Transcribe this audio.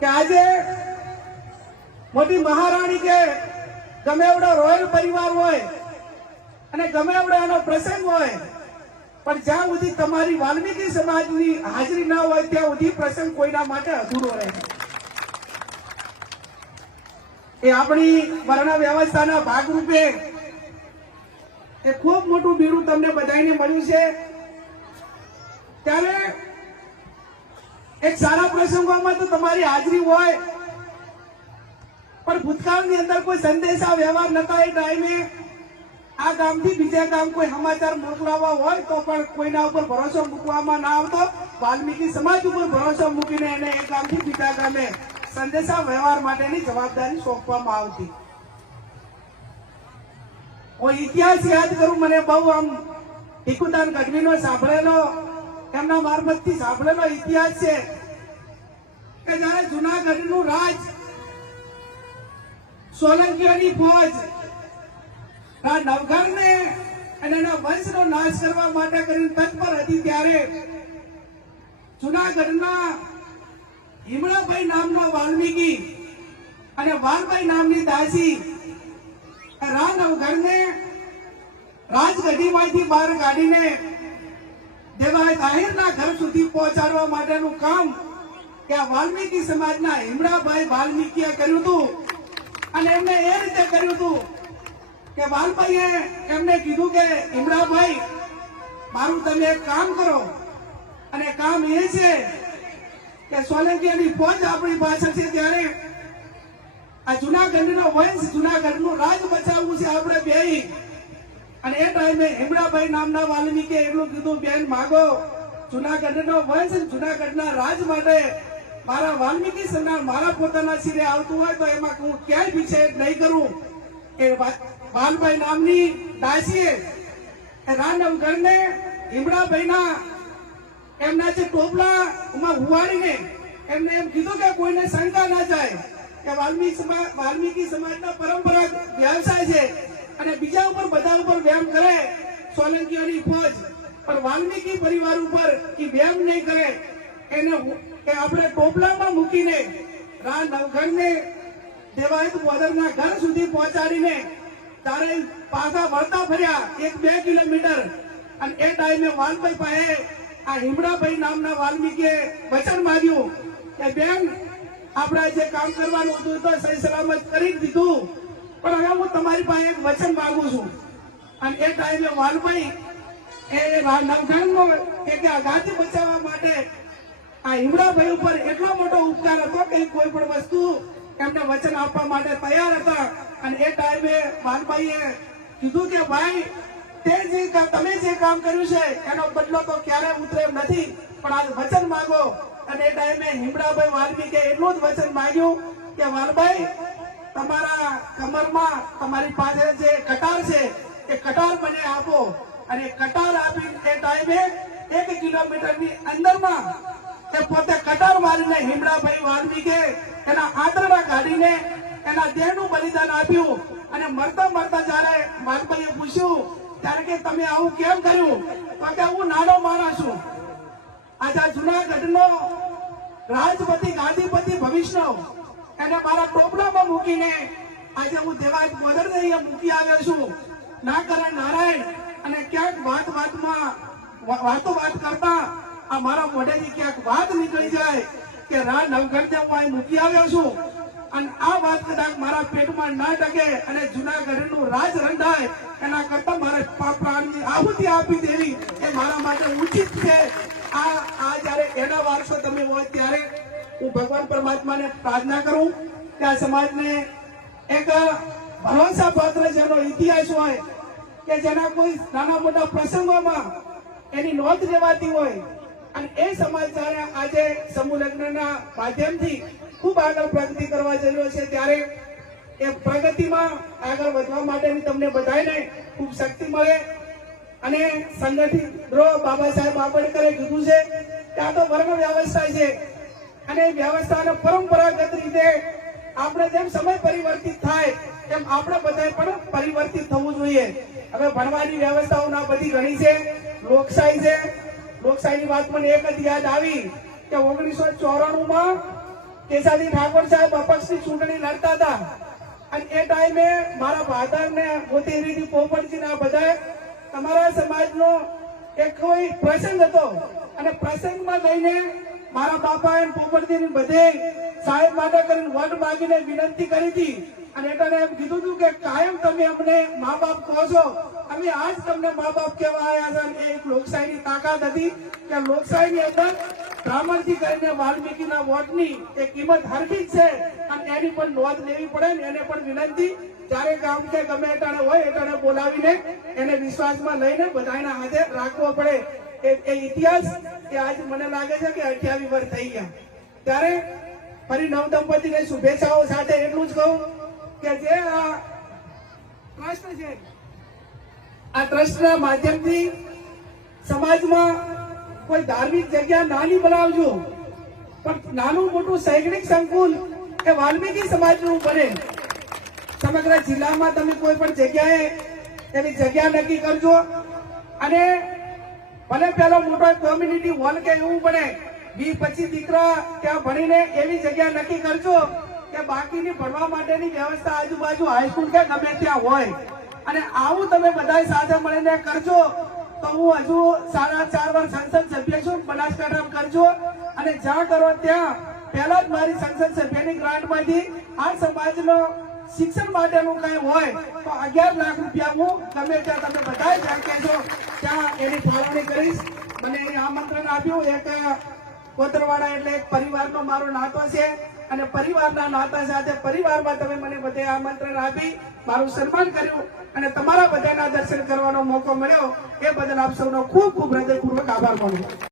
કે આજે મોટી મહારાણી કે ગમે એવડો રોયલ પરિવાર હોય અને ગમે એવડો એનો પ્રસંગ હોય, પણ જ્યાં સુધી તમારી વાલ્મીકી સમાજની હાજરી ના હોય, ત્યાં સુધી પ્રસંગ કોઈના માટે અધૂરો રહે એ આપણી વર્ણ વ્યવસ્થાના ભાગરૂપે એ ખૂબ મોટું બીડું તમને બધાને મળ્યું છે. ત્યારે એક સારા પ્રસંગોમાં તો તમારી હાજરી હોય. પણ ભૂતકાળની અંદર કોઈ સંદેશા, વ્યવહાર નતા એ ટાઈમે. આ ગામથી બીજા ગામ કોઈ સમાચાર મોકલાવવા હોય તો પણ કોઈના ઉપર ભરોસો મૂકવામાં ના આવતો. વાલ્મીકી સમાજ ઉપર ભરોસો મૂકીને એને એ ગામથી બીજા ગામે સંદેશા, વ્યવહાર માટેની જવાબદારી સોંપવામાં આવતી. હું ઇતિહાસ યાદ કરું, મને બહુ આમ ભીખુદાન ગઢવીનો સાંભળેલો, એમના મારફતથી સાંભળેલો ઇતિહાસ છે. કે જયારે જુનાગઢનું રાજ, સોલંકીઓની ફોજ નવઘરને અને એના વંશનો નાશ કરવા માટે કરીને તત્પર હતી ત્યારે જુનાગઢના હિમળાભાઈ નામનો વાલ્મીકી અને વાલભાઈ નામની દાસી રા નવઘરને રાજગઢીમાંથી બહાર કાઢીને દેવાય તાહિરના ઘર સુધી પહોંચાડવા માટેનું કામ કે આ વાલ્મીકી સમાજના હિમડાભાઈ વાલ્મીકીએ કર્યું હતું. અને એમને એ રીતે કર્યું હતું કે વાલભાઈએ એમને કીધું કે હિમડાભાઈ મારું તમે એક કામ કરો. અને કામ એ છે કે સોલંકીની ફોજ આપણી પાસે છે ત્યારે આ જુનાગઢનો વંશ, જુનાગઢનું રાજ બચાવવું છે આપણે બે અને એ ટાઈમે હિમડાભાઈ નામના વાલ્મીકીએ એટલું કીધું, બેન, માગો, જુનાગઢનો વંશ, જુનાગઢના રાજ માટે મારા વાલ્મીકી સમાજ મારા પોતાના શિરે આવતું હોય તો એમાં હું ક્યાંય પીછે નહીં કરું. કે વાલભાઈ નામની દાસીએ એ હિમડાભાઈના એમના જે ટોપલા માં હુવાડીને એમને એમ કીધું કે કોઈને શંકા ના જાય કે વાલ્મીકી સમાજ વાલ્મીકી સમાજના પરંપરાગત વ્યવસાય છે અને બીજા ઉપર બધા ઉપર વ્યાયામ કરે, સોલંકીઓની ફોજ. પણ વાલ્મીકી પરિવાર ઉપર એ વ્યાયામ નહીં કરે. એને આપણે ટોપલામાં મૂકીને રા નવઘરને દેવાયત વદરના ઘર સુધી પહોંચાડીને તારે પાછા વળતા ફર્યા એક બે કિલોમીટર. અને એ ટાઈમે વાલભાઈ પાસે આ હિમડાભાઈ નામના વાલ્મીકીએ વચન માંગ્યું કે, બેન, આપણે જે કામ કરવાનું હતું તો સહી સલામત કરી દીધું. પણ હવે હું તમારી પાસે એક વચન માંગુ છું. અને એ ટાઈમે વાલભાઈ એ નવઘાણનો કે આ બચાવવા માટે આ હિમડાભાઈ ઉપર એટલો મોટો ઉપકાર હતો કે કોઈ પણ વસ્તુ એમને વચન આપવા માટે તૈયાર હતા. અને એ ટાઈમે માનભાઈએ કીધું કે, ભાઈ, તે જે તમે જે કામ કર્યું છે, એનો બદલો તો ક્યારે ઉતરે નથી. પણ આજ વચન માંગો. અને એ ટાઈમે હિમડાભાઈ વાલ્મીકે એટલું જ વચન માંગ્યું કે, વાલભાઈ, તમારા કમરમાં તમારી પાસે જે કટાર છે, એ કટાર મને આપો. અને કટાર આપી એ ટાઈમે એક કિલોમીટરની અંદરમાં તે પોતે કટાર મારીને હિમડાભાઈ વાલ્મીકે એના આંતરડા કાઢીને એના દેહનું બલિદાન આપ્યું અને મરતા મરતા જયારે માલપલીએ પૂછ્યું, ત્યારે કે તમે આવું કેમ કર્યું? તો કે હું નાનો માણસ છું. આજે જુનાગઢનો રાષ્ટ્રપતિ ગાંધીપતિ ભવિષ્યનો એને મારા ટોપલામાં મૂકીને આજે હું દેવાજ બોર્ડર અહીંયા મૂકી આવ્યો છું. ના કરે નારાયણ અને ક્યાંક વાત વાતમાં વાતો વાત કરતા આ મારા મોઢેથી ક્યાંક વાત નીકળી જાય કે રા નવગઢ હું અહીં મૂકી આવ્યો છું. અને આ વાત કદાચ મારા પેટમાં ના ટકે અને જુનાગઢનું રાજ રંધાય, એના કરતા મારે પ્રાણની આહુતિ આપી દેવી એ મારા માટે ઉચિત છે. આ આ જ્યારે એના વારસો તમે હોય ત્યારે હું ભગવાન પરમાત્માને પ્રાર્થના કરું. કે આ સમાજને એક ભરોસા પાત્ર જેનો ઇતિહાસ હોય કે જેના કોઈ નાના મોટા પ્રસંગોમાં એની નોંધ લેવાતી હોય અને એ સમાચાર આજે સમૂહ લગ્નના માધ્યમથી ખૂબ આગળ પ્રગતિ કરવા રહ્યો છે. ત્યારે એ પ્રગતિમાં આગળ વધવા માટેની તમને બધાને ખૂબ શક્તિ મળે અને સંગઠિત દ્રોહ બાબા સાહેબ આંબેડકરે કીધું છે કે આ તો વર્ગ વ્યવસ્થા છે અને વ્યવસ્થાને પરંપરાગત રીતે આપણે જેમ સમય પરિવર્તિત થાય તેમ આપણે બધાએ પણ પરિવર્તિત થવું જોઈએ. હવે ભણવાની વ્યવસ્થાઓના બધી ઘણી છે, લોકશાહી છે લોકશાહીની વાત મને એક જ યાદ આવી કે ઓગણીસો ચોરાણું માં કેસાજી ઠાકોર સાહેબ અપક્ષની ચૂંટણી લડતા હતા. અને એ ટાઈમે મારા ફાધર ને મોતી પોપટજી ના બધા તમારા સમાજનો એક કોઈ પ્રસંગ હતો. અને પ્રસંગમાં જઈને મારા બાપા એમ પોપટજી બધે સાહેબ માટે કરીને વટ માગીને વિનંતી કરી હતી. અને એટલે એમ કીધું હતું કે કાયમ તમે અમને મા બાપ કહો છો. અમે આજ તમને મા બાપ કહેવા આવ્યા છે એ એક લોકશાહીની તાકાત હતી કે લોકશાહીની અંદર બ્રાહ્મણથી કરીને વાલ્મીકીના વોટની એ કિંમત હરખી છે અને એની પણ નોંધ લેવી પડે ને એને પણ વિનંતી. જ્યારે ગામ કે ગમે એટાણે હોય એટાણે બોલાવીને એને વિશ્વાસમાં લઈને બધાના હાથે રાખવો પડે. એ ઇતિહાસ એ આજ મને લાગે છે કે અઠ્યાવીસ વર્ષ થઈ ગયા. ત્યારે ફરી નવ દંપતીને શુભેચ્છાઓ સાથે એટલું જ કહું કે જે આ ટ્રસ્ટ છે આ ટ્રસ્ટના માધ્યમથી સમાજમાં કોઈ ધાર્મિક જગ્યા નાની બનાવજો. પણ નાનું મોટું શૈક્ષણિક સંકુલ એ વાલ્મીકી સમાજનું બને. સમગ્ર જિલ્લામાં તમે કોઈ પણ જગ્યાએ એવી જગ્યા નક્કી કરજો. અને ભલે પેલો મોટો કોમ્યુનિટી હોલ કે એવું બને, વી પચીસ દીકરા ત્યાં ભણીને એવી જગ્યા નક્કી કરજો કે બાકીની ભણવા માટેની વ્યવસ્થા આજુબાજુ હાઈસ્કૂલ કે ગમે ત્યાં હોય. અને આવું તમે બધા સાથે મળીને કરજો, તો હું હજુ સાડા ચાર વાર સંસદ સભ્ય છું બનાસકાંઠા કરજો. અને જ્યાં કરો ત્યાં, પહેલા જ મારી સંસદ સભ્યની ગ્રાન્ટમાંથી આ સમાજનો શિક્ષણ માટેનું કઈ હોય, તો અગિયાર લાખ રૂપિયા હું ગમે ત્યાં તમે બધા જ્યાં કહેશો ત્યાં એની ફાળવણી કરીશ. મને આમંત્રણ આપ્યું, એક કોતરવાડા એટલે એક પરિવારનો મારો નાતો છે. અને પરિવારના નાતા સાથે પરિવારમાં તમે મને બધે આમંત્રણ આપી મારું સન્માન કર્યું અને તમારા બધાના દર્શન કરવાનો મોકો મળ્યો. એ બદલ આપ સૌનો ખૂબ ખૂબ હૃદયપૂર્વક આભાર માનું